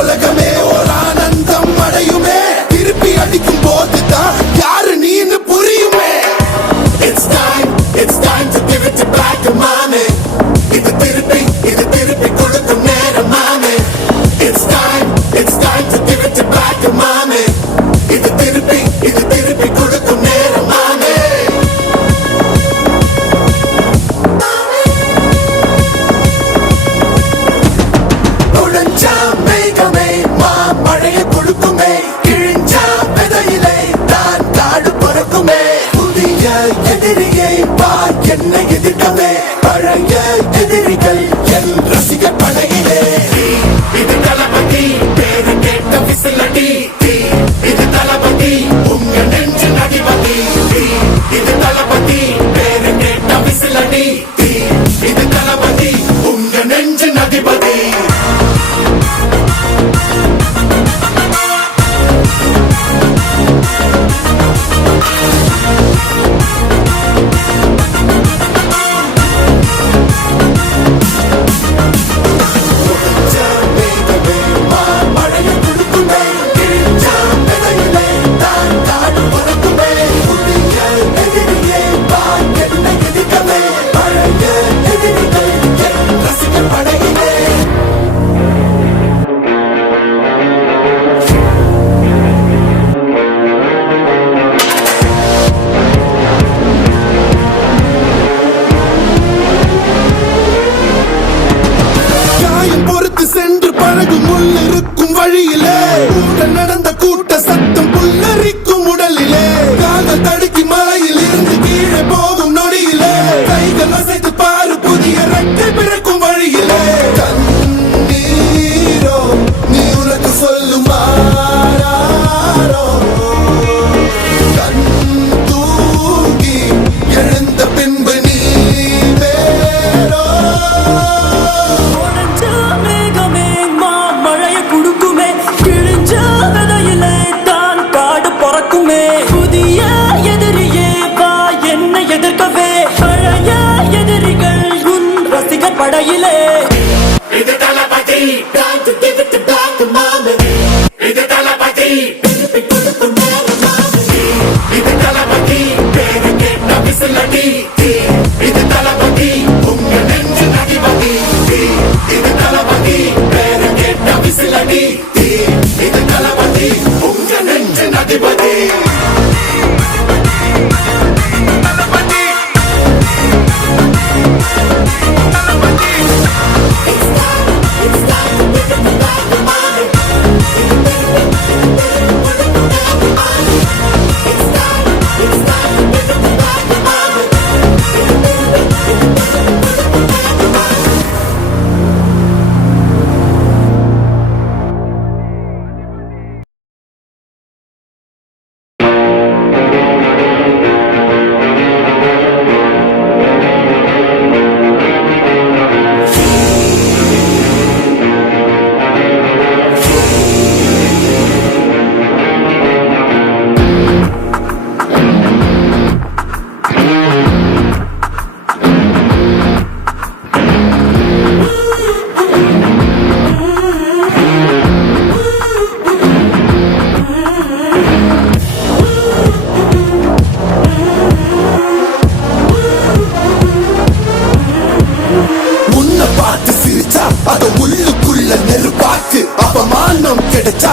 உலகமே ஒரு ஆனந்தம் அடையுமே திருப்பி அடிக்கும் போதுதான் யாரு நீன்னு புரியுமே. It's time to give it back to mommy. இது திருப்பி கொடுக்கும் நேரமாமே. It's time to give it back to mommy. இது திருப்பி கொடுக்கும் நேரமாமே. நுழைஞ்சா மேகமே மழையை கொடுக்குமே, கிழிஞ்சா விதையிலே தான் காடு பறக்குமே. புதிய எதிரியை பார் என்ன எதிர்க்கவே, பழைய எதிரிகள் என் ரசிகர் படையிலே. இது தளபதி பேரு கேட்ட விசிலடி, இது தளபதி உங்க நெஞ்சு நடிபதி. இது தளபதி பேரு கேட்ட விசிலடி, இது தளபதி உங்க நெஞ்சு நடிபதி. சென்று பழகு முள்ளிருக்கும் வழியிலே, கூட்டம் நடந்த கூட்ட சத்தம் புல்லரிக்கும் உடலிலே, காதல் தடுக்கி மலையில் இருந்து கீழே போகும் நொடியிலே, கைகள் அசைத்து பாரு புதிய ரெக்கை பிறக்கும் வழியிலே. கண்ணீரோ நீ உனக்கு சொல்லுமாறோ, கண் தூங்கி எழுந்த பின்பு நீ வேறோ. புதிய எதிரியே வா என்ன எதிர்க்கவே, பழைய எதிரிகள் உன் ரசிகர் படையிலே. இது தளபதி time to give it back to mommy. இது தளபதி திருப்பி கொடுக்கும் நேரமாமே. இது தளபதி பேரு கேட்ட விசிலடி, இது தளபதி உங்க நெஞ்சு நடிபதி. இது தளபதி பேரு கேட்ட விசிலடி, இது தளபதி உங்க நெஞ்சு நடிபதி. அத உள்ளுக்குள்ள நெருப்பாக்கு, அவமானம் கிடைச்சா